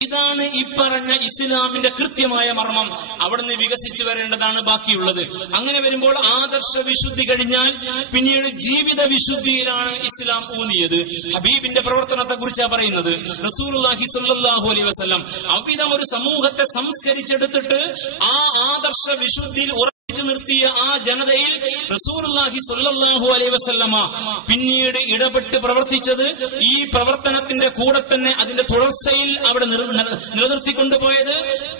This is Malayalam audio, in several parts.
ഇതാണ് ഈ പറഞ്ഞ ഇസ്ലാമിന്റെ കൃത്യമായ മർമ്മം. അവിടുന്ന് വികസിച്ചു വരേണ്ടതാണ് ബാക്കിയുള്ളത്. അങ്ങനെ വരുമ്പോൾ ആദർശ വിശുദ്ധി കഴിഞ്ഞാൽ പിന്നീട് ജീവിത വിശുദ്ധിയിലാണ് ഇസ്ലാം ഊന്നിയത്. ഹബീബിന്റെ പ്രവർത്തനത്തെ കുറിച്ചാണ് പറയുന്നത്. റസൂലുള്ളാഹി സ്വല്ലല്ലാഹു അലൈഹി വസല്ലം അവിധം ഒരു സമൂഹത്തെ സംസ്കരിച്ചെടുത്തിട്ട് ആ ആദർശ വിശുദ്ധിയിൽ നിർത്തിയ ആ ജനതയിൽ റസൂലുള്ളാഹി സ്വല്ലല്ലാഹു അലൈഹി വസല്ലമ പിന്നീട് ഇടപെട്ട് പ്രവർത്തിച്ചത് ഈ പ്രവർത്തനത്തിന്റെ കൂടെ തന്നെ അതിന്റെ തുടർച്ചയിൽ അവിടെ നിലനിർത്തിക്കൊണ്ടുപോയത്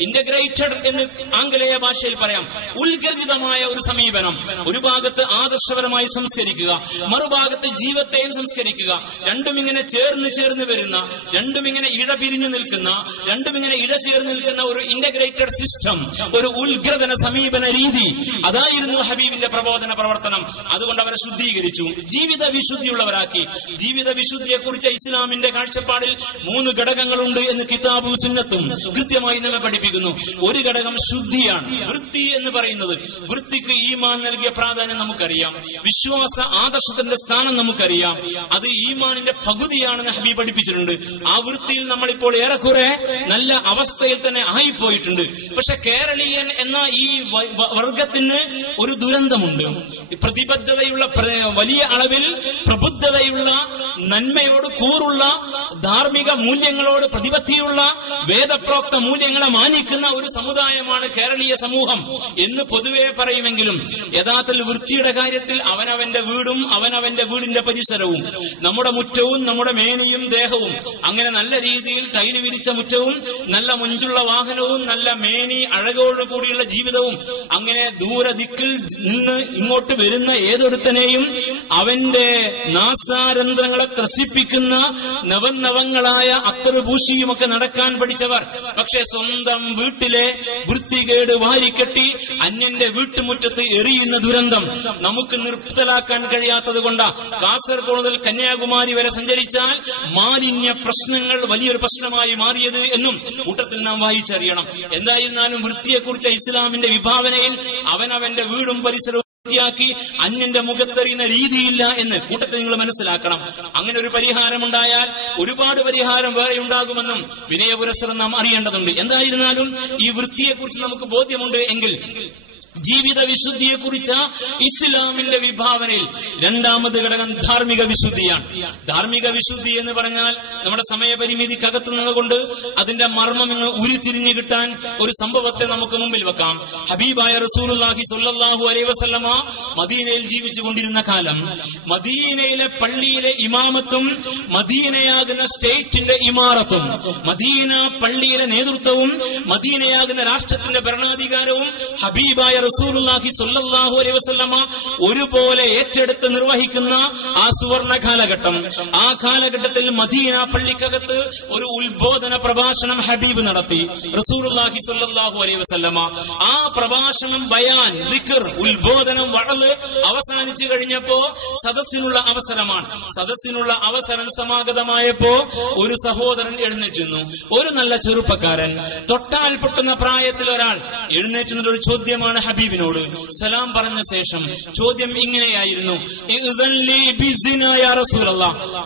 ഇന്റഗ്രേറ്റഡ് എന്ന് ആംഗലേയ ഭാഷയിൽ പറയാം, ഉത്ഗ്രഥിതമായ ഒരു സമീപനം. ഒരു ഭാഗത്ത് ആദർശപരമായി സംസ്കരിക്കുക, മറുഭാഗത്ത് ജീവിതത്തെയും സംസ്കരിക്കുക. രണ്ടും ഇങ്ങനെ ചേർന്ന് വരുന്ന, രണ്ടും ഇങ്ങനെ ഇടപിരിഞ്ഞു നിൽക്കുന്ന, രണ്ടും ഇങ്ങനെ ഇടചേർന്ന് നിൽക്കുന്ന ഒരു ഇന്റഗ്രേറ്റഡ് സിസ്റ്റം, ഒരു ഉത്ഗ്രഥന സമീപന രീതി, അതായിരുന്നു ഹബീബിന്റെ പ്രബോധന പ്രവർത്തനം. അതുകൊണ്ട് അവരെ ശുദ്ധീകരിച്ചു, ജീവിത വിശുദ്ധിയുള്ളവരാക്കി. ജീവിത വിശുദ്ധിയെ കുറിച്ച് ഇസ്ലാമിന്റെ കാഴ്ചപ്പാടിൽ 3 ഘടകങ്ങളുണ്ട് എന്ന് കിതാബും സുന്നത്തും കൃത്യമായി നമ്മെ പഠിപ്പിക്കുന്നു. ഒരു ഘടകം ശുദ്ധിയാണ്, വൃത്തി എന്ന് പറയുന്നത്. വൃത്തിക്ക് ഈമാൻ നൽകിയ പ്രാധാന്യം നമുക്കറിയാം, വിശ്വാസ ആദർശത്തിന്റെ സ്ഥാനം നമുക്കറിയാം. അത് ഈമാനിന്റെ പകുതിയാണെന്ന് ഹബീബ് പഠിപ്പിച്ചിട്ടുണ്ട്. ആ വൃത്തിയിൽ നമ്മളിപ്പോൾ ഏറെക്കുറെ നല്ല അവസ്ഥയിൽ തന്നെ ആയിപ്പോയിട്ടുണ്ട്. പക്ഷെ കേരളീയൻ എന്ന ഈ വർഗത്തിന് ഒരു ദുരന്തമുണ്ട്. പ്രതിബദ്ധതയുള്ള, വലിയ അളവിൽ പ്രബുദ്ധതയുള്ള, നന്മയോട് കൂറുള്ള, ധാർമ്മിക മൂല്യങ്ങളോട് പ്രതിബദ്ധതയുള്ള, വേദപ്രോക്ത മൂല്യങ്ങളെ മാനിക്കുന്ന ഒരു സമുദായമാണ് കേരളീയ സമൂഹം എന്ന് പൊതുവെ പറയുമെങ്കിലും യഥാർത്ഥത്തിൽ വൃത്തിയുടെ കാര്യത്തിൽ അവനവന്റെ വീടും അവനവന്റെ വീടിന്റെ പരിസരവും, നമ്മുടെ മുറ്റവും നമ്മുടെ മേനിയും ദേഹവും, അങ്ങനെ നല്ല രീതിയിൽ ടൈല് വിരിച്ച മുറ്റവും നല്ല മുഞ്ചുള്ള വാഹനവും നല്ല മേനി അഴകോടുകൂടിയുള്ള ജീവിതവും, അങ്ങനെ ദൂരദിക്കിൽ നിന്ന് ഇങ്ങോട്ട് വരുന്ന ഏതൊരുത്തനെയും അവന്റെ നാസാരന്ധ്രങ്ങളെ ത്രസിപ്പിക്കുന്ന നവനവങ്ങളായ അത്തറുപൂശിയുമൊക്കെ നടക്കാൻ പഠിച്ചവർ. പക്ഷെ സ്വന്തം വീട്ടിലെ വൃത്തികേട് വാരിക്കെട്ടി അന്യന്റെ വീട്ടുമുറ്റത്ത് എറിയുന്ന ദുരന്തം നമുക്ക് നിർത്തലാക്കാൻ കഴിയാത്തത് കൊണ്ടാ കാസർഗോഡ് മുതൽ കന്യാകുമാരി വരെ സഞ്ചരിച്ചാൽ മാലിന്യ പ്രശ്നങ്ങൾ വലിയൊരു പ്രശ്നമായി മാറിയത് എന്നും കൂട്ടത്തിൽ നാം വായിച്ചറിയണം. എന്തായിരുന്നാലും വൃത്തിയെക്കുറിച്ച് ഇസ്ലാമിന്റെ വിഭാവനയിൽ അവനവന്റെ വീടും പരിസരവും വൃത്തിയാക്കി അന്യന്റെ മുഖത്തെറിയുന്ന രീതിയില്ല എന്ന് കൂട്ടത്തിൽ നിങ്ങൾ മനസ്സിലാക്കണം. അങ്ങനെ ഒരു പരിഹാരമുണ്ടായാൽ ഒരുപാട് പരിഹാരം വേറെ ഉണ്ടാകുമെന്നും വിനയപുരസ്സരം നാം അറിയേണ്ടതുണ്ട്. എന്തായിരുന്നാലും ഈ വൃത്തിയെക്കുറിച്ച് നമുക്ക് ബോധ്യമുണ്ട് എങ്കിൽ ജീവിത വിശുദ്ധിയെ കുറിച്ച ഇസ്ലാമിന്റെ വിഭാവനയിൽ 2ാമത് ഘടകം ധാർമ്മിക വിശുദ്ധിയാണ്. ധാർമ്മിക വിശുദ്ധി എന്ന് പറഞ്ഞാൽ നമ്മുടെ സമയപരിമിതിക്കകത്ത് നിന്നുകൊണ്ട് അതിന്റെ മർമ്മം ഇങ്ങ് ഉരുത്തിരിഞ്ഞു കിട്ടാൻ ഒരു സംഭവത്തെ നമുക്ക് മുമ്പിൽ വെക്കാം. ഹബീബായ റസൂലുള്ളാഹി സ്വല്ലല്ലാഹു അലൈഹി വസല്ലമ മദീനയിൽ ജീവിച്ചു കൊണ്ടിരുന്ന കാലം, മദീനയിലെ പള്ളിയിലെ ഇമാമത്തും മദീനയാകുന്ന സ്റ്റേറ്റിന്റെ ഇമാറത്തും, മദീന പള്ളിയിലെ നേതൃത്വവും മദീനയാകുന്ന രാഷ്ട്രത്തിന്റെ ഭരണാധികാരവും ഹബീബായ റസൂലുള്ളാഹി സ്വല്ലല്ലാഹു അലൈഹി വസല്ലമ ഒരുപോലെ ഏറ്റെടുത്ത് നിർവഹിക്കുന്ന ആ സുവർണ കാലഘട്ടം. ആ കാലഘട്ടത്തിൽ മദീന പള്ളിക്കകത്ത് ഒരു ഉത്ബോധന പ്രഭാഷണം ഹബീബ് നടത്തി, റസൂലുള്ളാഹി സ്വല്ലല്ലാഹു അലൈഹി വസല്ലമ. ആ പ്രഭാഷണം, ബയാൻ, ദിക്ർ, ഉത്ബോധനം, വഅള് അവസാനിച്ചു കഴിഞ്ഞപ്പോ സദസ്സിനുള്ള അവസരമാണ്. സദസ്സിനുള്ള അവസരം സമാഗതമായപ്പോ ഒരു സഹോദരൻ എഴുന്നേറ്റുന്നു. ഒരു നല്ല ചെറുപ്പക്കാരൻ, തൊട്ടാൽ പൊട്ടുന്ന പ്രായത്തിൽ ഒരാൾ എഴുന്നേറ്റുന്ന ഒരു ചോദ്യമാണ് ഹബീബിനോട്. സലാം പറഞ്ഞ ശേഷം ചോദ്യം ഇങ്ങനെയായിരുന്നു,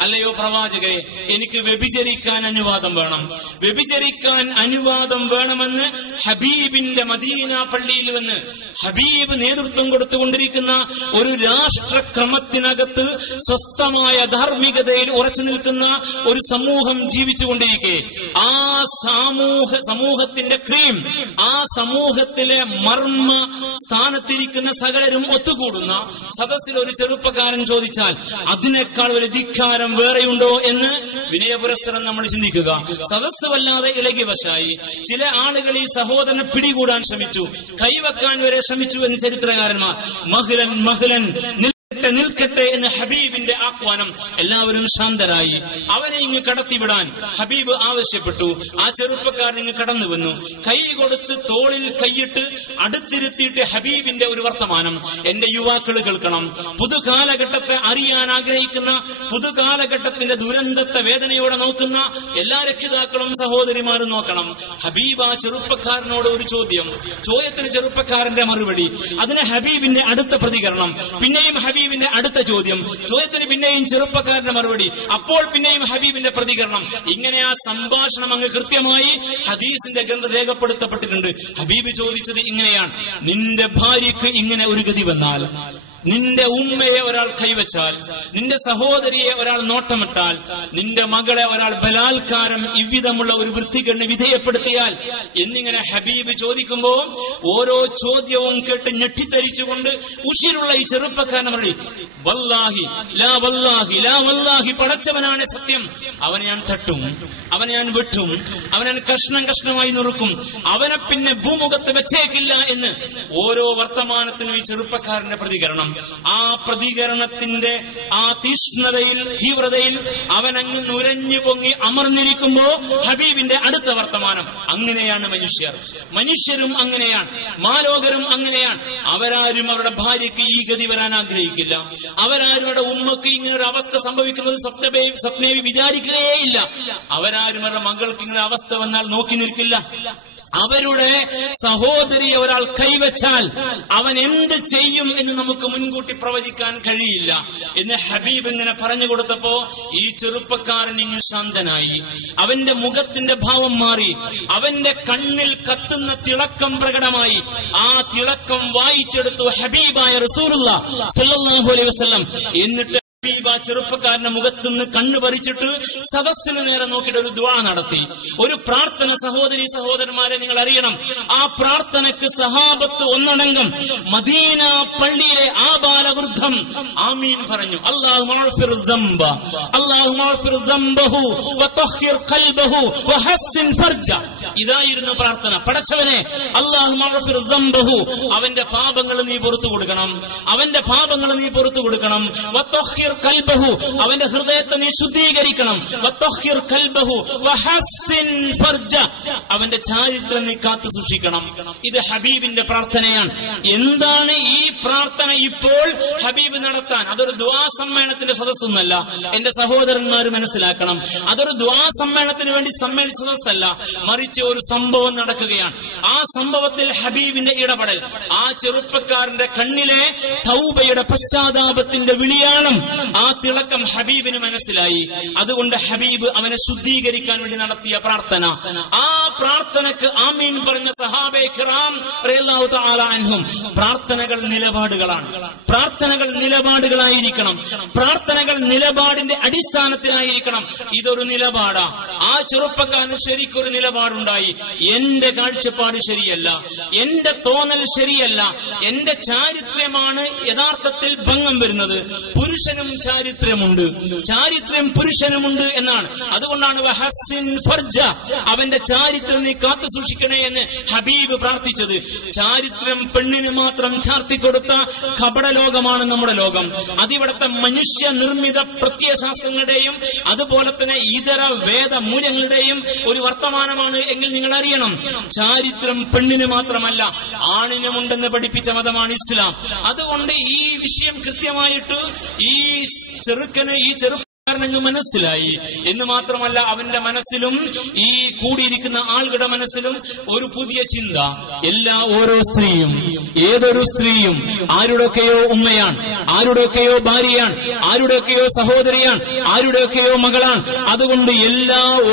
അല്ലയോ പ്രവാചകരെ, എനിക്ക് വ്യഭിചരിക്കാൻ അനുവാദം വേണം. വ്യഭിചരിക്കാൻ അനുവാദം വേണമെന്ന് ഹബീബിന്റെ മദീന പള്ളിയിൽ വന്ന് ഹബീബ് നേതൃത്വം കൊടുത്തുകൊണ്ടിരിക്കുന്ന ഒരു രാഷ്ട്രക്രമത്തിനകത്ത് സ്വസ്ഥമായ ധാർമ്മികതയിൽ ഉറച്ചു നിൽക്കുന്ന ഒരു സമൂഹം ജീവിച്ചുകൊണ്ടിരിക്കെ ആ സമൂഹത്തിന്റെ ക്രീം, ആ സമൂഹത്തിലെ മർമ്മ സ്ഥാനത്തിരിക്കുന്ന സകലരും ഒത്തുകൂടുന്ന സദസ്സിൽ ഒരു ചെറുപ്പക്കാരൻ ചോദിച്ചാൽ അതിനേക്കാൾ ഒരു ധിക്കാരം വേറെയുണ്ടോ എന്ന് വിനയപുരസ്സരം നമ്മൾ ചിന്തിക്കുക. സദസ്സ് വല്ലാതെ ഇളകി വശായി. ചില ആളുകൾ ഈ സഹോദരനെ പിടികൂടാൻ ശ്രമിച്ചു, കൈവെക്കാൻ വരെ ശ്രമിച്ചു എന്ന് ചരിത്രകാരന്മാർ. മഹ്ലൻ നിൽക്കട്ടെ എന്ന് ഹബീബിന്റെ ആഹ്വാനം. എല്ലാവരും ശാന്തരായി. അവനെ ഇങ്ങ് കടത്തിവിടാൻ ഹബീബ് ആവശ്യപ്പെട്ടു. ആ ചെറുപ്പക്കാരൻ ഇങ്ങ് കടന്നു വന്നു. കൈ കൊടുത്ത് തോളിൽ കൈയിട്ട് അടുത്തിരുത്തിയിട്ട് ഹബീബിന്റെ ഒരു വർത്തമാനം എന്റെ യുവാക്കൾ കേൾക്കണം. പുതുകാലഘട്ടത്തെ അറിയാൻ ആഗ്രഹിക്കുന്ന, പുതുകാലഘട്ടത്തിന്റെ ദുരന്തത്തെ വേദനയോടെ നോക്കുന്ന എല്ലാ രക്ഷിതാക്കളും സഹോദരിമാരും നോക്കണം. ഹബീബ് ആ ചെറുപ്പക്കാരനോട് ഒരു ചോദ്യത്തിന് ചെറുപ്പക്കാരന്റെ മറുപടി, അതിന് ഹബീബിന്റെ അടുത്ത പ്രതികരണം, പിന്നെയും ഹബീബിന്റെ ഹബീബിന്റെ അടുത്ത ചോദ്യത്തിന് പിന്നെയും ചെറുപ്പക്കാരന്റെ മറുപടി, അപ്പോൾ പിന്നെയും ഹബീബിന്റെ പ്രതികരണം. ഇങ്ങനെ ആ സംഭാഷണം അങ്ങ് കൃത്യമായി ഹദീസിന്റെ ഗ്രന്ഥം രേഖപ്പെടുത്തപ്പെട്ടിട്ടുണ്ട്. ഹബീബ് ചോദിച്ചത് ഇങ്ങനെയാണ്: നിന്റെ ഭാര്യയ്ക്ക് ഇങ്ങനെ ഒരു ഗതി വന്നാൽ, നിന്റെ ഉമ്മയെ ഒരാൾ കൈവച്ചാൽ, നിന്റെ സഹോദരിയെ ഒരാൾ നോട്ടമിട്ടാൽ, നിന്റെ മകളെ ഒരാൾ ബലാത്കാരം ഇவ்விധമുള്ള ഒരു വൃത്തികേടിന് വിധേയപ്പെടുത്തിയാൽ എന്നിങ്ങനെ ഹബീബ് ചോദിക്കുമ്പോ ഓരോ ചോദ്യവും കേട്ട് ഞെട്ടിത്തരിച്ചുകൊണ്ട് ഉശിരുള്ള ഈ ചെറുപ്പക്കാരൻ പറയും, വല്ലാഹി ലാ വല്ലാഹി ലാ വല്ലാഹി, പടച്ചവനാണ് സത്യം, അവനെ ഞാൻ തട്ടും, അവനെ ഞാൻ വെട്ടും, അവനെ ഞാൻ കഷ്ണം കഷ്ണമായി നുറുക്കും, അവനെ പിന്നെ ഭൂമുഖത്ത് വെച്ചേക്കില്ല എന്ന് ഓരോ വർത്തമാനത്തിനും ഈ ചെറുപ്പക്കാരന്റെ പ്രതികരണം. ആ പ്രതികരണത്തിന്റെ ആ തീഷ്ണതയിൽ, തീവ്രതയിൽ അവനങ്ങ് നുരഞ്ഞു പൊങ്ങി അമർന്നിരിക്കുമ്പോ ഹബീബിന്റെ അടുത്ത വർത്തമാനം: അങ്ങനെയാണ് മനുഷ്യരും അങ്ങനെയാണ്, മാലോകരും അങ്ങനെയാണ്. അവരാരും അവരുടെ ഭാര്യയ്ക്ക് ഈ ഗതി വരാൻ ആഗ്രഹിക്കില്ല. അവരാരും അവരുടെ ഉമ്മക്ക് ഇങ്ങനെ ഒരു അവസ്ഥ സംഭവിക്കുന്നത് സ്വപ്നേ വിചാരിക്കുകയേയില്ല. അവരാരും അവരുടെ മകൾക്ക് ഇങ്ങനെ അവസ്ഥ വന്നാൽ നോക്കി നിൽക്കില്ല. അവരുടെ സഹോദരിയെ ഒരാൾ കൈവച്ചാൽ അവൻ എന്ത് ചെയ്യും എന്ന് നമുക്ക് മുൻകൂട്ടി പ്രവചിക്കാൻ കഴിയില്ല എന്ന് ഹബീബ് ഇങ്ങനെ പറഞ്ഞു കൊടുത്തപ്പോ ഈ ചെറുപ്പക്കാരൻ ഇങ്ങ് ശാന്തനായി. അവന്റെ മുഖത്തിന്റെ ഭാവം മാറി. അവന്റെ കണ്ണിൽ കത്തുന്ന തിളക്കം പ്രകടമായി. ആ തിളക്കം വായിച്ചെടുത്തു ഹബീബായ റസൂലുള്ളാഹി സ്വല്ലല്ലാഹു അലൈഹി വസല്ലം. എന്നിട്ട് ഹബീബ് ആ ചെറുപ്പക്കാരന്റെ മുഖത്തുനിന്ന് കണ്ണു പറിച്ചിട്ട് സദസ്സിന് നേരെ നോക്കിയിട്ട് ഒരു ദുആ നടത്തി, ഒരു പ്രാർത്ഥന. സഹോദരന്മാരെ, നിങ്ങൾ അറിയണം, ആ പ്രാർത്ഥനയ്ക്ക് സഹാബത്ത് ഒന്നടങ്കം മദീന പള്ളിയിലെ ആ ബാലവൃദ്ധം ആമീൻ പറഞ്ഞു. അല്ലാഹുമ്മ അഗ്ഫിർ ദംബ, അല്ലാഹുമ്മ അഗ്ഫിർ ദംബഹു വതഹ്ഹിർ ഖൽബഹു വഹസ്സിൻ ഫർജ. ഇതായിരുന്നു പ്രാർത്ഥന. പടച്ചവനെ, അല്ലാഹുമ്മ അഗ്ഫിർ ദംബഹു, അവന്റെ പാപങ്ങൾ നീ പുറത്തു കൊടുക്കണം, അവന്റെ പാപങ്ങൾ നീ പുറത്തു കൊടുക്കണം. വതഹ്ഹിർ ഖൽബഹു, അവന്റെ ഹൃദയത്തെ നീ ശുദ്ധീകരിക്കണം. വതഹ്ഹിർ ഖൽബഹു വഹസ്സിൻ ഫർജ, അവന്റെ ചാരിത്രം നീ കാത്തു സൂക്ഷിക്കണം. ഇത് ഹബീബിന്റെ പ്രാർത്ഥനയാണ്. എന്താണ് ഈ പ്രാർത്ഥന ഇപ്പോൾ ഹബീബ് നടത്താൻ? അതൊരു ദുആ സമ്മേളനത്തിന്റെ സദസ്സൊന്നല്ല, എന്റെ സഹോദരന്മാർ മനസ്സിലാക്കണം. അതൊരു ദുആ സമ്മേളനത്തിന് വേണ്ടി സമ്മേളിച്ച സദസ്സല്ല, മറിച്ച് ഒരു സംഭവം നടക്കുകയാണ്. ആ സംഭവത്തിൽ ഹബീബിന്റെ ഇടപെടൽ, ആ ചെറുപ്പക്കാരന്റെ കണ്ണിലെ തൗബയുടെ പശ്ചാത്താപത്തിന്റെ വിളിയാണം. ആ തിളക്കം ഹബീബിന് മനസ്സിലായി. അതുകൊണ്ട് ഹബീബ് അവനെ ശുദ്ധീകരിക്കാൻ വേണ്ടി നടത്തിയ പ്രാർത്ഥന, ആ പ്രാർത്ഥനക്ക് ആമീൻ പറഞ്ഞ സഹാബേ കിറാം റളിയല്ലാഹു തആല അൻഹും. പ്രാർത്ഥനകൾ നിലപാടുകളാണ്. പ്രാർത്ഥനകൾ നിലപാടുകളായിരിക്കണം. പ്രാർത്ഥനകൾ നിലപാടിന്റെ അടിസ്ഥാനത്തിലായിരിക്കണം. ഇതൊരു നിലപാടാ. ആ ചെറുപ്പക്കാരന് ശരിക്കൊരു നിലപാടുണ്ടായി. എന്റെ കാഴ്ചപ്പാട് ശരിയല്ല, എന്റെ തോന്നൽ ശരിയല്ല, എന്റെ ചാരിത്രമാണ് യഥാർത്ഥത്തിൽ ഭംഗം വരുന്നത്. പുരുഷനും ചാരിത്രമുണ്ട്, ചാരിത്രം പുരുഷനുമുണ്ട് എന്നാണ്. അതുകൊണ്ടാണ് വഹസ്സിൻ ഫർജ, അവന്റെ ചാരിത്രം നീ കാത്തു സൂക്ഷിക്കണേ എന്ന് ഹബീബ് പ്രാർത്ഥിച്ചത്. ചാരിത്രം പെണ്ണിന് മാത്രം ചാർത്തിക്കൊടുത്ത കപടലോകമാണ് നമ്മുടെ ലോകം. അതിവിടത്തെ മനുഷ്യ നിർമ്മിത പ്രത്യയശാസ്ത്രങ്ങളുടെയും അതുപോലെ തന്നെ ഇതര വേദമൂല്യങ്ങളുടെയും ഒരു വർത്തമാനമാണ് എങ്കിൽ നിങ്ങൾ അറിയണം, ചാരിത്രം പെണ്ണിന് മാത്രമല്ല ആണിനുമുണ്ടെന്ന് പഠിപ്പിച്ച മതമാണ് ഇസ്ലാം. അതുകൊണ്ട് ഈ വിഷയം കൃത്യമായിട്ട് ഈ ചെറുപ്പക്കാരനങ്ങ് മനസ്സിലായി എന്ന് മാത്രമല്ല, അവന്റെ മനസ്സിലും ഈ കൂടിയിരിക്കുന്ന ആളുകളുടെ മനസ്സിലും ഒരു പുതിയ ചിന്ത. ഓരോ സ്ത്രീയും, ഏതൊരു സ്ത്രീയും ആരുടെയൊക്കെയോ ഉമ്മയാണ്, ആരുടെയൊക്കെയോ ഭാര്യയാണ്, ആരുടെയൊക്കെയോ സഹോദരിയാണ്, ആരുടെയൊക്കെയോ മകളാണ്. അതുകൊണ്ട്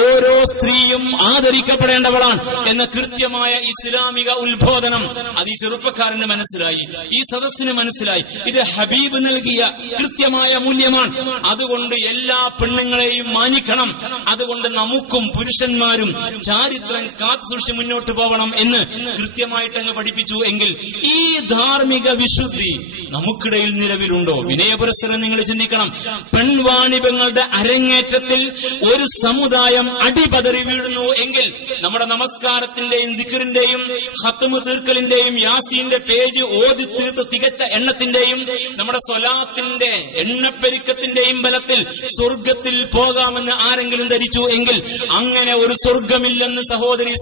ഓരോ സ്ത്രീയും ആദരിക്കപ്പെടേണ്ടവളാണ് എന്ന കൃത്യമായ ഇസ്ലാമിക ഉത്ബോധനം അത് ഈ ചെറുപ്പക്കാരന് മനസ്സിലായി, ഈ സദസ്സിന് മനസ്സിലായി. ഇത് ഹബീബ് നൽകിയ കൃത്യമായ മൂല്യമാണ്. അതുകൊണ്ട് എല്ലാ പെണ്ണുങ്ങളെയും മാനിക്കണം. അതുകൊണ്ട് നമുക്കും പുരുഷന്മാരും ചാരിത്രം കാത്തു സൂക്ഷിച്ച് മുന്നോട്ട് പോകണം എന്ന് കൃത്യമായിട്ട് അങ്ങ് പഠിപ്പിച്ചു. എങ്കിൽ ഈ ധാർമ്മിക വിശുദ്ധി നമുക്കിടയിൽ നിലവിലുണ്ടോ? വിനയപുരസ്സരം നിങ്ങൾ ചിന്തിക്കണം. പെൺവാണിഭങ്ങളുടെ അരങ്ങേറ്റത്തിൽ ഒരു സമുദായം അടിപതറി വീഴുന്നു എങ്കിൽ നമ്മുടെ നമസ്കാരത്തിന്റെയും ദിക്റിന്റെയും ഖത്മ് തീർക്കലിന്റെയും യാസീന്റെ പേജ് ഓതി തീർത്ത് തികച്ച എണ്ണത്തിന്റെയും നമ്മുടെ സ്വലാത്തിന്റെ എണ്ണപ്പെരുക്കത്തിന്റെയും ബലത്തിൽ സ്വർഗത്തിൽ പോകാമെന്ന് ആരെങ്കിലും ധരിച്ചു എങ്കിൽ അങ്ങനെ ഒരു സ്വർഗമില്ലെന്ന്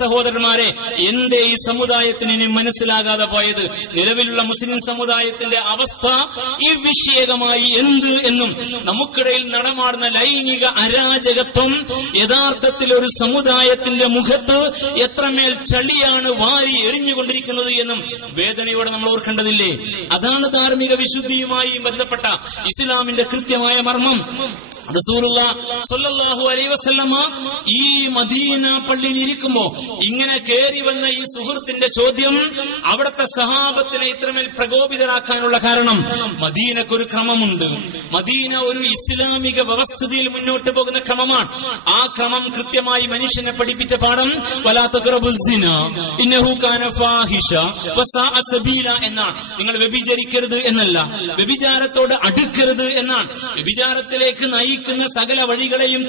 സഹോദരന്മാരെ എന്തേ ഈ സമുദായത്തിന് ഇനി മനസ്സിലാകാതെ പോയത്? നിലവിലുള്ള മുസ്ലിം സമുദായത്തിന്റെ അവസ്ഥ ഈ വിഷയകമായി എന്ത് എന്നും നമുക്കിടയിൽ നടമാടുന്ന ലൈംഗിക അരാജകത്വം യഥാർത്ഥത്തിൽ ഒരു സമുദായത്തിന്റെ മുഖത്ത് എത്രമേൽ ചളിയാണ് വാരി എറിഞ്ഞുകൊണ്ടിരിക്കുന്നത് എന്നും വേദനയോടെ നമ്മൾ ഓർക്കേണ്ടതില്ലേ? അതാണ് ധാർമ്മിക വിശുദ്ധിയുമായി ബന്ധപ്പെട്ട ഇസ്ലാമിന്റെ കൃത്യമായ മർമ്മം. റസൂലുള്ളാഹി സ്വല്ലല്ലാഹു അലൈഹി വസല്ലമ ഈ മദീന പള്ളിയിൽ ഇരിക്കുമ്പോ ഇങ്ങനെ കേറി വന്ന ഈ സുഹൃത്തിന്റെ ചോദ്യം അവിടുത്തെ സഹാബത്തിനെ ഇത്രമേൽ പ്രകോപിതരാക്കാനുള്ള കാരണം, മദീനക്കൊരു ക്രമമുണ്ട്. മദീന ഒരു ഇസ്ലാമിക വ്യവസ്ഥിതിയിൽ മുന്നോട്ട് പോകുന്ന ക്രമമാണ്. ആ ക്രമം കൃത്യമായി മനുഷ്യനെ പഠിപ്പിച്ച പാഠം വലാ തഖറബുസ്സിന ഇന്നഹു കാന ഫാഹിഷ വസാഅ സബീല എന്നാണ്. നിങ്ങൾ വ്യഭിചരിക്കരുത് എന്നല്ല, വ്യഭിചാരത്തോട് അടുക്കരുത് എന്നാണ്. വ്യഭിചാരത്തിലേക്ക് നയിക്കുന്ന സകല വഴികളെയും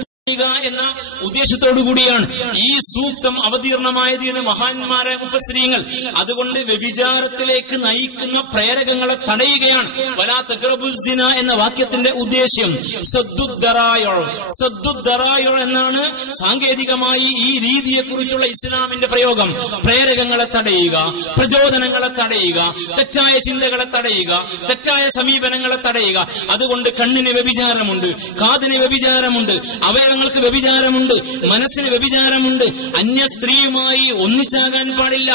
എന്ന ഉദ്ദേശത്തോടു കൂടിയാണ് ഈ സൂക്തം അവതീർണമായത് എന്ന് മഹാന്മാരായ മുഫസ്സിരീങ്ങൾ. അതുകൊണ്ട് വ്യഭിചാരത്തിലേക്ക് നയിക്കുന്ന പ്രേരകങ്ങളെ തടയുകയാണ് വലാ തഖറബുസ്സിന എന്ന വാക്യത്തിന്റെ ഉദ്ദേശ്യം. സദ്ദുദ്ദറായിഉ എന്നാണ് സാങ്കേതികമായി ഈ രീതിയെക്കുറിച്ചുള്ള ഇസ്ലാമിന്റെ പ്രയോഗം. പ്രേരകങ്ങളെ തടയുക, പ്രചോദനങ്ങളെ തടയുക, തെറ്റായ ചിന്തകളെ തടയുക, തെറ്റായ സമീപനങ്ങളെ തടയുക. അതുകൊണ്ട് കണ്ണിന് വ്യഭിചാരമുണ്ട്, കാതിന് വ്യഭിചാരമുണ്ട്, അവയവങ്ങൾക്ക് വ്യഭിചാരമുണ്ട്, മനസ്സിന് വ്യഭിചാരമുണ്ട്. അന്യ സ്ത്രീയുമായി ഒന്നിച്ചാകാൻ പാടില്ല.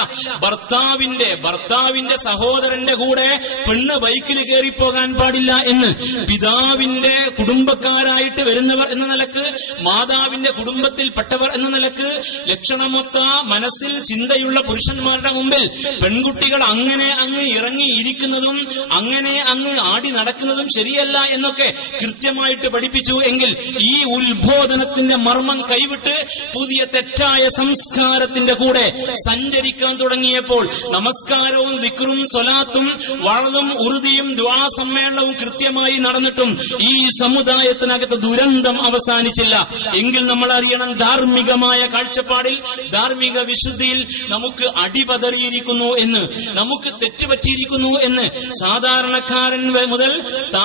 ഭർത്താവിന്റെ സഹോദരന്റെ കൂടെ പെണ്ണ് ബൈക്കിൽ കയറിപ്പോകാൻ പാടില്ല എന്ന് പിതാവിന്റെ കുടുംബക്കാരായിട്ട് വരുന്നവർ എന്ന നിലക്ക്, മാതാവിന്റെ കുടുംബത്തിൽപ്പെട്ടവർ എന്ന നിലക്ക് ലക്ഷണമൊത്ത മനസ്സിൽ ചിന്തയുള്ള പുരുഷന്മാരുടെ മുമ്പിൽ പെൺകുട്ടികൾ അങ്ങനെ അങ്ങ് ഇറങ്ങിയിരിക്കുന്നതും അങ്ങനെ അങ്ങ് ആടി നടക്കുന്നതും ശരിയല്ല എന്നൊക്കെ കൃത്യമായിട്ട് പഠിപ്പിച്ചു. എങ്കിൽ ഈ ഉത്ബോധനത്തിന്റെ മർമ്മം കൈവിട്ട് പുതിയ തെറ്റായ സംസ്കാരത്തിന്റെ കൂടെ സഞ്ചരിക്കാൻ തുടങ്ങിയപ്പോൾ നമസ്കാരവും ദിക്റും സ്വലാത്തും വഅദും ഉറുദിയും ദുആ സമ്മേളനവും കൃത്യമായി നടന്നിട്ടും ഈ സമുദായത്തിനകത്ത് ദുരന്തം അവസാനിച്ചില്ല. എങ്കിൽ നമ്മൾ അറിയണം, ധാർമ്മികമായ കാഴ്ചപ്പാടിൽ, ധാർമ്മിക വിശുദ്ധിയിൽ നമുക്ക് അടിപതറിയിരിക്കുന്നു എന്ന്, നമുക്ക് തെറ്റുപറ്റിയിരിക്കുന്നു എന്ന് സാധാരണക്കാരൻ മുതൽ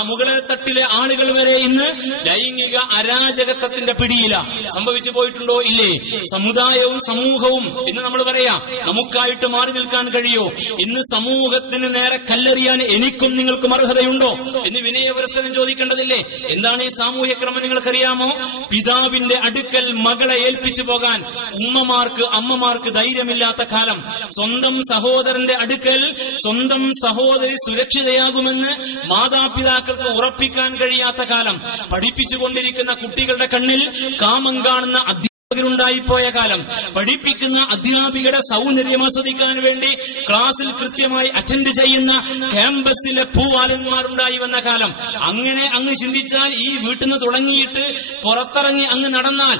മുകളെ തട്ടിലെ ആളുകൾ വരെ ഇന്ന് ലൈംഗിക അരാജകത്വത്തിന്റെ പിടിയില. സംഭവിച്ചു പോയിട്ടുണ്ടോ? ഇല്ലേ? സമുദായവും സമൂഹവും ഇന്ന് നമ്മൾ പറയാം നമുക്കായിട്ട് മാറി നിൽക്കാൻ കഴിയോ? ഇന്ന് സമൂഹത്തിന് നേരെ കല്ലെറിയാൻ എനിക്കും നിങ്ങൾക്കും അർഹതയുണ്ടോ എന്ന് വിനയപുരസ്സരം ചോദിക്കേണ്ടതില്ലേ? എന്താണ് ഈ സാമൂഹ്യ ക്രമം നിങ്ങൾക്കറിയാമോ? പിതാവിന്റെ അടുക്കൽ മകളെ ഏൽപ്പിച്ചു പോകാൻ അമ്മമാർക്ക് ധൈര്യമില്ലാത്ത കാലം. സ്വന്തം സഹോദരന്റെ അടുക്കൽ സ്വന്തം സഹോദരി സുരക്ഷിതയാകുമെന്ന് മാതാപിതാക്കൾക്ക് ഉറപ്പിക്കാൻ കഴിയാത്ത കാലം. പഠിപ്പിച്ചുകൊണ്ടിരിക്കുന്ന കുട്ടികളുടെ കണ്ണിൽ കാമം കാണുന്ന ഉണ്ടായിപ്പോയ കാലം. പഠിപ്പിക്കുന്ന അധ്യാപികയുടെ സൗന്ദര്യം ആസ്വദിക്കാൻ വേണ്ടി ക്ലാസ്സിൽ കൃത്യമായി അറ്റൻഡ് ചെയ്യുന്ന ക്യാമ്പസിലെ പൂവാലന്മാരുണ്ടായി വന്ന കാലം. അങ്ങനെ അങ്ങ് ചിന്തിച്ചാൽ ഈ വീട്ടിൽ നിന്ന് തുടങ്ങിയിട്ട് പുറത്തിറങ്ങി അങ്ങ് നടന്നാൽ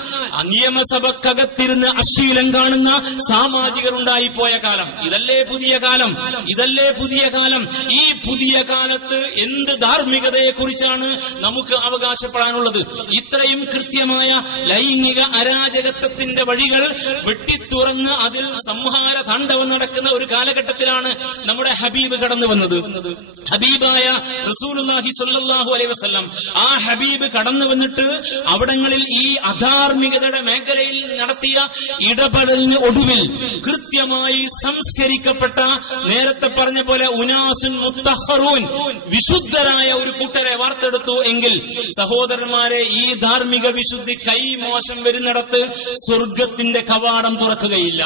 നിയമസഭക്കകത്തിരുന്ന് അശ്ലീലം കാണുന്ന സാമാജികർ ഉണ്ടായിപ്പോയ കാലം. ഇതല്ലേ പുതിയ കാലം? ഇതല്ലേ പുതിയ കാലം? ഈ പുതിയ കാലത്ത് എന്ത് ധാർമ്മികതയെ കുറിച്ചാണ് നമുക്ക് അവകാശപ്പെടാനുള്ളത്? ഇത്രയും കൃത്യമായ ലൈംഗിക അരാജകത്വത്തിന്റെ വഴികൾ വെട്ടിത്തുറന്ന് അതിൽ സംഹാര താണ്ഡവം നടക്കുന്ന ഒരു കാലഘട്ടത്തിലാണ് നമ്മുടെ ഹബീബ് കടന്നു വന്നത്. ഹബീബായ റസൂലുള്ളാഹി സ്വല്ലല്ലാഹു അലൈഹി വസല്ലം ആ ഹബീബ് കടന്നു വന്നിട്ട് അവിടങ്ങളിൽ ഈ അധാർമികതയുടെ മേഖലയിൽ നടത്തിയ ഇടപെടലിന് ഒടുവിൽ കൃത്യമായി സംസ്കരിക്കപ്പെട്ട, നേരത്തെ പറഞ്ഞ പോലെ ഉനാസുൻ മുത്തഹറൂൻ, വിശുദ്ധരായ ഒരു കൂട്ടരെ വാർത്തെടുത്തു. എങ്കിൽ സഹോദരന്മാരെ, ഈ ധാർമ്മിക വിശുദ്ധി കൈമോശം വരുന്നിടത്ത് സ്വർഗത്തിന്റെ കവാടം തുറക്കുകയില്ല.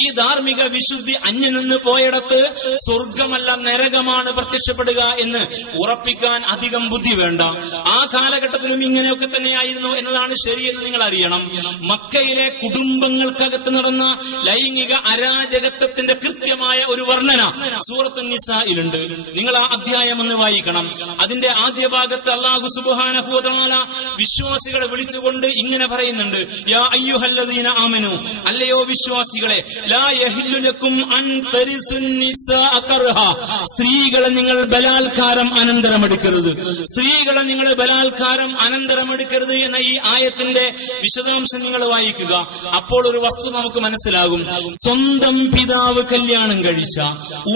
ഈ ധാർമ്മിക വിശുദ്ധി അന്യനിന്ന് പോയിടത്ത് സ്വർഗമല്ല നരകമാണ് പ്രത്യക്ഷപ്പെടുക എന്ന് ഉറപ്പിക്കാൻ അധികം ബുദ്ധി വേണ്ട. ആ കാലഘട്ടത്തിലും ഇങ്ങനെയൊക്കെ തന്നെയായിരുന്നു എന്നതാണ് ശരിയെന്ന് നിങ്ങൾ അറിയണം. മക്കയിലെ കുടുംബങ്ങൾക്കകത്ത് നടന്ന ലൈംഗിക അരാജകത്വത്തിന്റെ കൃത്യമായ ഒരു വർണ്ണന സൂറത്തുൻ നിസായിലുണ്ട്. നിങ്ങൾ ആ അധ്യായം ഒന്ന് വായിക്കണം. അതിന്റെ ആദ്യ ഭാഗത്ത് അല്ലാഹു സുബ്ഹാനഹു വ തആല വിശ്വാസികളെ വിളിച്ചുകൊണ്ട് ഇങ്ങനെ പറയുന്നുണ്ട്: യാ അയ്യുഹല്ലദീന ആമനു, അല്ലയോ വിശ്വാസികളെ, ലാ യഹില്ലു ലക്കും അൻ തരിസുൻ നിസാഅ കർഹ, സ്ത്രീകളെ നിങ്ങൾ ബലാത്കാരം അനന്തരമെടുക്കരുത്. സ്ത്രീകളെ നിങ്ങൾ ബലാത്കാരം അനന്തരമെടുക്കരുത് എന്ന ഈ ആയത്തിന്റെ വിശദാംശം നിങ്ങൾ വായിക്കുക. അപ്പോൾ ഒരു വസ്തു നമുക്ക് മനസ്സിലാകും. സ്വന്തം പിതാവ് കല്യാണം കഴിച്ച,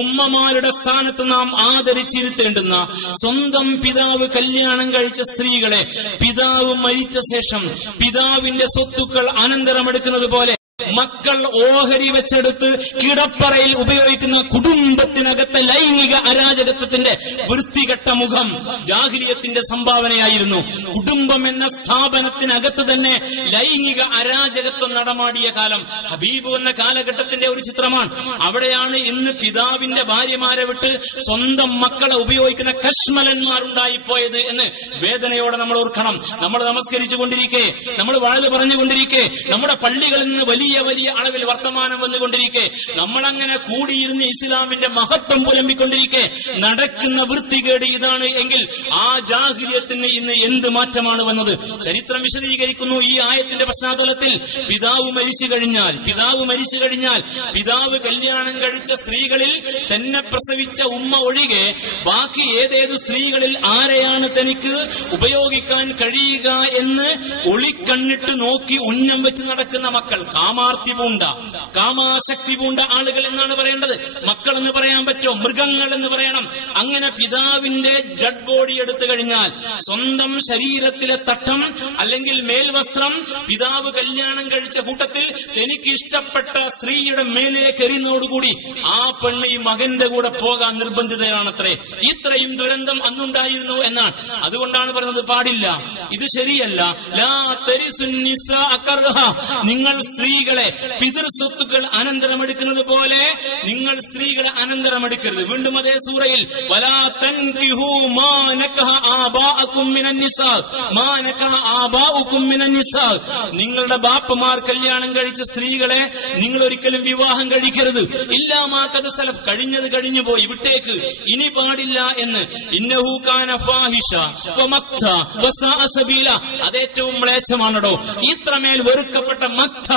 ഉമ്മമാരുടെ സ്ഥാനത്ത് നാം ആദരിച്ചിരുത്തേണ്ടുന്ന സ്വന്തം പിതാവ് കല്യാണം കഴിച്ച സ്ത്രീകളെ പിതാവ് മരിച്ച ശേഷം പിതാവിന്റെ സ്വത്തുക്കൾ അനന്തരമെടുക്കുന്നത് പോലെ മക്കൾ ഓഹരി വെച്ചെടുത്ത് കിടപ്പറയിൽ ഉപയോഗിക്കുന്ന കുടുംബത്തിനകത്തെ ലൈംഗിക അരാജകത്വത്തിന്റെ വൃത്തികെട്ട മുഖം ജാഹിലിയത്തിന്റെ സംഭാവനയായിരുന്നു. കുടുംബം എന്ന സ്ഥാപനത്തിനകത്ത് തന്നെ ലൈംഗിക അരാജകത്വം നടമാടിയ കാലം ഹബീബ് എന്ന കാലഘട്ടത്തിന്റെ ഒരു ചിത്രമാണ്. അവിടെയാണ് ഇന്ന് പിതാവിന്റെ ഭാര്യമാരെ വിട്ട് സ്വന്തം മക്കളെ ഉപയോഗിക്കുന്ന കശ്മലന്മാരുണ്ടായിപ്പോയത് എന്ന് വേദനയോടെ നമ്മൾ ഓർക്കണം. നമ്മൾ നമസ്കരിച്ചു കൊണ്ടിരിക്കെ, നമ്മൾ വാഴ് പറഞ്ഞുകൊണ്ടിരിക്കെ, നമ്മുടെ പള്ളികളിൽ നിന്ന് വലിയ വലിയ അളവിൽ വർത്തമാനം വന്നുകൊണ്ടിരിക്കെ, നമ്മളങ്ങനെ കൂടിയിരുന്ന് ഇസ്ലാമിന്റെ മഹത്വം പുലമ്പിക്കൊണ്ടിരിക്കെ നടക്കുന്ന വൃത്തികേട് ഇതാണ് എങ്കിൽ ആ ജാഹിലിയത്തിന് ഇന്ന് എന്ത് മാറ്റമാണ് വന്നത്? ചരിത്രം വിശദീകരിക്കുന്നു. ഈ ആയത്തിന്റെ പശ്ചാത്തലത്തിൽ പിതാവ് മരിച്ചു കഴിഞ്ഞാൽ പിതാവ് കല്യാണം കഴിച്ച സ്ത്രീകളിൽ തന്നെ പ്രസവിച്ച ഉമ്മ ഒഴികെ ബാക്കി ഏതേതു സ്ത്രീകളിൽ ആരെയാണ് തനിക്ക് ഉപയോഗിക്കാൻ കഴിയുക എന്ന് ഒളിക്കണ്ണിട്ട് നോക്കി ഉന്നം വെച്ച് നടക്കുന്ന മക്കൾ, കാമാർത്തി പൂണ്ട, കാമാശക്തി പൂണ്ട ആളുകൾ എന്നാണ് പറയേണ്ടത്. മക്കൾ എന്ന് പറയാൻ പറ്റോ? മൃഗങ്ങൾ എന്ന് പറയണം. അങ്ങനെ പിതാവിന്റെ ഡെഡ് ബോഡി എടുത്തു കഴിഞ്ഞാൽ സ്വന്തം ശരീരത്തിലെ തട്ടം അല്ലെങ്കിൽ മേൽവസ്ത്രം പിതാവ് കല്യാണം കഴിച്ച കൂട്ടത്തിൽ തനിക്ക് ഇഷ്ടപ്പെട്ട സ്ത്രീയുടെ മേലേക്ക് എറിയുന്നതോടുകൂടി ആ പെണ്ണ് ഈ മകന്റെ കൂടെ പോകാൻ നിർബന്ധിതയാണത്രേ. ഇത്രയും ദുരന്തം അന്നുണ്ടായിരുന്നു എന്നാണ്. അതുകൊണ്ടാണ് പറയുന്നത് പാടില്ല, ഇത് ശരിയല്ല. ലാ തരിസുൻ നിസാ അകർഹ, നിങ്ങൾ സ്ത്രീകളെ പിതൃസ്വത്തുക്കൾ അനന്തരമെടുക്കുന്നത് പോലെ നിങ്ങൾ സ്ത്രീകളെ അനന്തരമെടുക്കരുത്. വീണ്ടും അതേ സൂറയിൽ വലാ തൻകിഹു മാ നകഹ ആബാഅകും മിനൻ നിസാ, മാ നകഹ ആബാഉകും മിനൻ നിസാ, നിങ്ങളുടെ ബാപ്പമാർ കല്യാണം കഴിച്ച സ്ത്രീകളെ നിങ്ങൾ ഒരിക്കലും വിവാഹം കഴിക്കരുത്. ഇല്ലാ മാ ഖദ സലഫ്, കഴിഞ്ഞത് കഴിഞ്ഞു പോയി, വിട്ടേക്ക്, ഇനി പാടില്ല എന്ന്. ഇന്നഹു കാന ഫാഹിഷ വമക്ത വസാഅ സബീല, അതേറ്റവും മ്ലേച്ഛമാണോ? ഇത്രമേൽ വെറുക്കപ്പെട്ട മക്ത,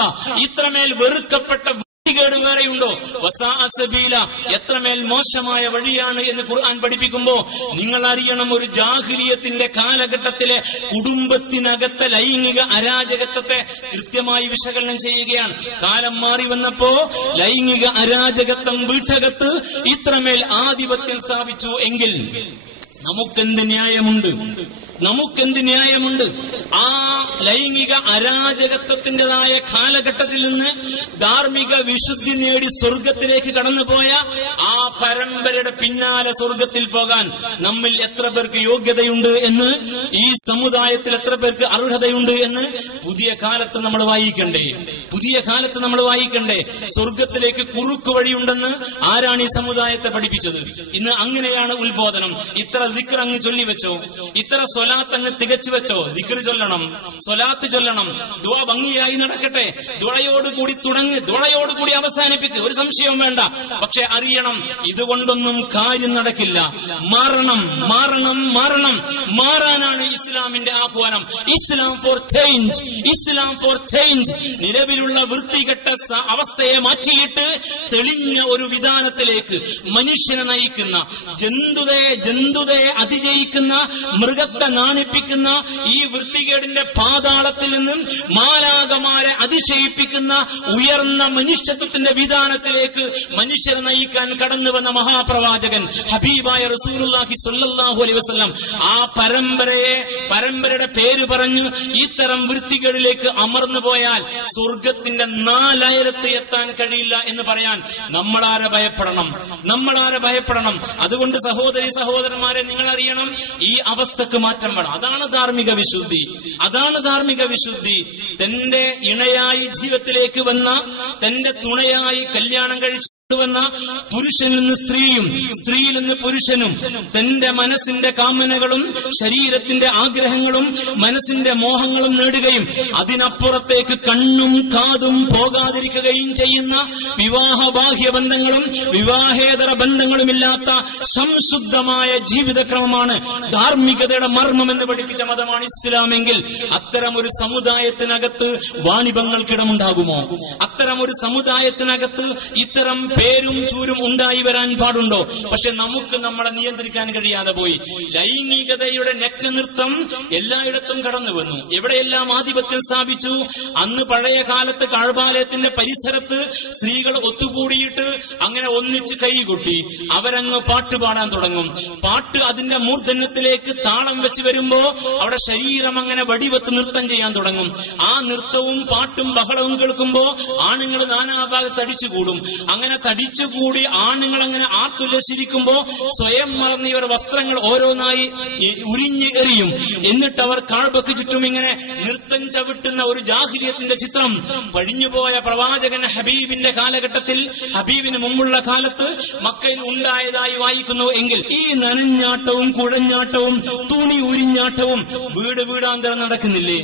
ഇത്രമേൽ വെറുക്കപ്പെട്ട കേട് വേറെയുണ്ടോ? വസാഅ സബീല, എത്രമേൽ മോശമായ വഴിയാണ് എന്ന് ഖുർആൻ പഠിപ്പിക്കുമ്പോ നിങ്ങൾ അറിയണം, ഒരു ജാഹിലിയത്തിന്റെ കാലഘട്ടത്തിലെ കുടുംബത്തിനകത്തെ ലൈംഗിക അരാജകത്വത്തെ കൃത്യമായി വിശകലനം ചെയ്യുകയാണ്. കാലം മാറി വന്നപ്പോ ലൈംഗിക അരാജകത്വം വീട്ടകത്ത് ഇത്രമേൽ ആധിപത്യം സ്ഥാപിച്ചു എങ്കിൽ നമുക്കെന്ത് ന്യായമുണ്ട്? ആ ലൈംഗിക അരാജകത്വത്തിൻ്റെതായ കാലഘട്ടത്തിൽ നിന്ന് ധാർമ്മിക വിശുദ്ധി നേടി സ്വർഗത്തിലേക്ക് കടന്നുപോയ ആ പരമ്പരയുടെ പിന്നാലെ സ്വർഗത്തിൽ പോകാൻ നമ്മിൽ എത്ര പേർക്ക് യോഗ്യതയുണ്ട് എന്ന്, ഈ സമുദായത്തിൽ എത്ര പേർക്ക് അർഹതയുണ്ട് എന്ന് പുതിയ കാലത്ത് നമ്മൾ വായിക്കണ്ടേ? സ്വർഗത്തിലേക്ക് കുറുക്കു വഴിയുണ്ടെന്ന് ആരാണ് ഈ സമുദായത്തെ പഠിപ്പിച്ചത്? ഇന്ന് അങ്ങനെയാണ് ഉത്ബോധനം. ഇത്ര ദിക്ർ അങ്ങ് ചൊല്ലിവെച്ചോ, ഇത്ര സ്വലാത്ത് അങ്ങ് തികച്ചു വെച്ചോ, ദിക്ർ ചൊല്ലണം, സ്വലാത്ത് ചൊല്ലണം, ദുആ ഭംഗിയായി നടക്കട്ടെ, ദുആയോടുകൂടി തുടങ്ങ്, ദുആയോടുകൂടി അവസാനിപ്പിക്കുക, ഒരു സംശയവും വേണ്ട. പക്ഷെ അറിയണം, ഇതുകൊണ്ടൊന്നും കാര്യം നടക്കില്ല. മാറാനാണ് ഇസ്ലാമിന്റെ ആഹ്വാനം. ഇസ്ലാം ഫോർ ചേഞ്ച്. നിലവിലുള്ള വൃത്തികെട്ട അവസ്ഥയെ മാറ്റിയിട്ട് തെളിഞ്ഞ ഒരു വിധാനത്തിലേക്ക് മനുഷ്യനെ നയിക്കുന്ന, ജന്തുതയെ അതിജയിക്കുന്ന, മൃഗത്തെ നാണിപ്പിക്കുന്ന ഈ വൃത്തികേടിന്റെ പാതാളത്തിൽ നിന്നും മാലാകമാരെ അതിശയിപ്പിക്കുന്ന ഉയർന്ന മനുഷ്യത്വത്തിന്റെ വിധാനത്തിലേക്ക് മനുഷ്യരെ നയിക്കാൻ കടന്നു വന്ന മഹാപ്രവാചകൻ ഹബീബായ റസൂലുള്ളാഹി സ്വല്ലല്ലാഹു അലൈഹി വസല്ലം ആ പരമ്പരയുടെ പേര് പറഞ്ഞു ഇത്തരം വൃത്തികേടിലേക്ക് അമർന്നു പോയാൽ സ്വർഗത്തിന്റെ 4 അയലത്ത് എത്താൻ കഴിയില്ല എന്ന് പറയാൻ നമ്മളാരെ ഭയപ്പെടണം. അതുകൊണ്ട് സഹോദരന്മാരെ, നിങ്ങൾ അറിയണം, ഈ അവസ്ഥക്ക് മാറ്റം വേണം. അതാണ് ധാർമ്മിക വിശുദ്ധി. തന്റെ ഇണയായി ജീവിതത്തിലേക്ക് വന്ന, തന്റെ തുണയായി കല്യാണം കഴിച്ചു വന്ന പുരുഷനിൽ നിന്ന് സ്ത്രീയും, സ്ത്രീയിൽ നിന്ന് പുരുഷനും തന്റെ മനസ്സിന്റെ കാമനകളും ശരീരത്തിന്റെ ആഗ്രഹങ്ങളും മനസ്സിന്റെ മോഹങ്ങളും നേടുകയും അതിനപ്പുറത്തേക്ക് കണ്ണും കാതും പോകാതിരിക്കുകയും ചെയ്യുന്ന വിവാഹബാഹ്യ ബന്ധങ്ങളും വിവാഹേതര ബന്ധങ്ങളുമില്ലാത്ത സംശുദ്ധമായ ജീവിതക്രമമാണ് ധാർമ്മികതയുടെ മർമ്മം എന്ന് പഠിപ്പിച്ച മതമാണ് ഇസ്ലാമെങ്കിൽ അത്തരമൊരു സമുദായത്തിനകത്ത് വാണിഭങ്ങൾക്കിടമുണ്ടാകുമോ? അത്തരമൊരു സമുദായത്തിനകത്ത് ഇത്തരം പേരും ചൂരും ഉണ്ടായി വരാൻ പാടുണ്ടോ? പക്ഷെ നമുക്ക് നമ്മളെ നിയന്ത്രിക്കാൻ കഴിയാതെ പോയി. ലൈംഗികതയുടെ നഗ്നനൃത്തം എല്ലായിടത്തും കടന്നു വന്നു. എവിടെയെല്ലാം ആധിപത്യം സ്ഥാപിച്ചു. അന്ന് പഴയ കാലത്ത് കഅബാലയത്തിന്റെ പരിസരത്ത് സ്ത്രീകൾ ഒത്തുകൂടിയിട്ട് അങ്ങനെ ഒന്നിച്ച് കൈകൊട്ടി അവരങ്ങ് പാട്ടുപാടാൻ തുടങ്ങും. പാട്ട് അതിന്റെ മൂർധന്യത്തിലേക്ക് താളം വെച്ച് വരുമ്പോ അവിടെ ശരീരം അങ്ങനെ വടിവെത്ത് നൃത്തം ചെയ്യാൻ തുടങ്ങും. ആ നൃത്തവും പാട്ടും ബഹളവും കേൾക്കുമ്പോ ആണുങ്ങൾ നാനാഭാഗത്ത് തടിച്ചുകൂടും. അങ്ങനെ തടിച്ചുകൂടി ആണുങ്ങൾ അങ്ങനെ ആർത്തുല്ലസിരിക്കുമ്പോ സ്വയം മറന്ന് ഇവർ വസ്ത്രങ്ങൾ ഓരോന്നായി ഉരിഞ്ഞ് എറിയും. എന്നിട്ട് അവർ കഅബക്ക് ചുറ്റും ഇങ്ങനെ നൃത്തം ചവിട്ടുന്ന ഒരു ജാഹിലിയത്തിന്റെ ചിത്രം കഴിഞ്ഞുപോയ പ്രവാചകൻ ഹബീബിന്റെ കാലഘട്ടത്തിൽ, ഹബീബിന് മുമ്പുള്ള കാലത്ത് മക്കയിൽ ഉണ്ടായതായി വായിക്കുന്നു. എങ്കിൽ ഈ നനഞ്ഞാട്ടവും കുഴഞ്ഞാട്ടവും തുണി ഉരിഞ്ഞാട്ടവും വീട് വീടാന്തരം നടക്കുന്നില്ലേ?